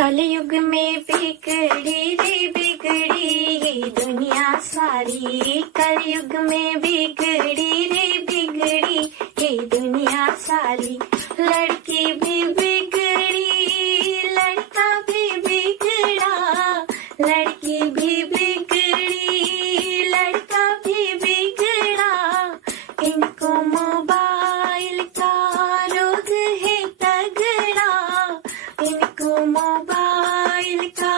कलयुग में बिगड़ी रे बिगड़ी ये दुनिया सारी। कलयुग में बिगड़ी रे बिगड़ी ये दुनिया सारी। लड़की भी बिगड़ी लड़का भी बिगड़ा, लड़की भी बिगड़ी लड़का भी बिगड़ा। इनको मोबाइल का रोग है तगड़ा, इनको मोबाइल का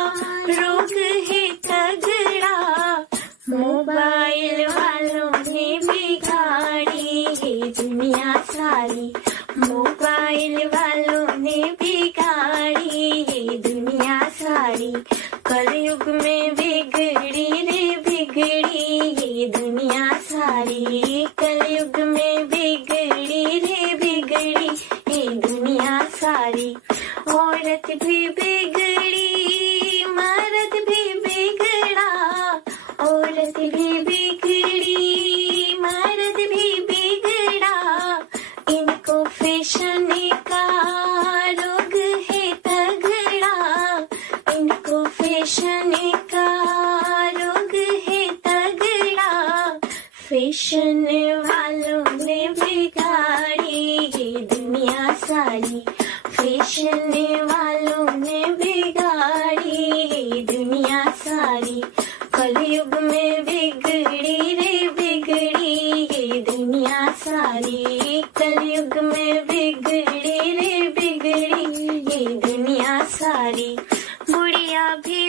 रोग है तगड़ा। मोबाइल वालों ने बिगाड़ी ये दुनिया सारी। मोबाइल वालों ने बिगाड़ी ये दुनिया सारी। कलयुग में बिगड़ी रे बिगड़ी ये दुनिया सारी। कलयुग में बिगड़ी रे बिगड़ी ये दुनिया सारी। औरत भी बिगड़ी मर्द भी बिगड़ा, औरत भी बिगड़ी मर्द भी बिगड़ा। इनको फैशन का रोग है तगड़ा, इनको फैशन का रोग है तगड़ा। फैशन वालों ने बिगाड़ी ये दुनिया सारी। फैशन वालों ने बिगाड़ी ये दुनिया सारी। कलयुग में बिगड़ी रे बिगड़ी ये दुनिया सारी। कलयुग में बिगड़ी रे बिगड़ी ये दुनिया सारी। बुढ़िया भी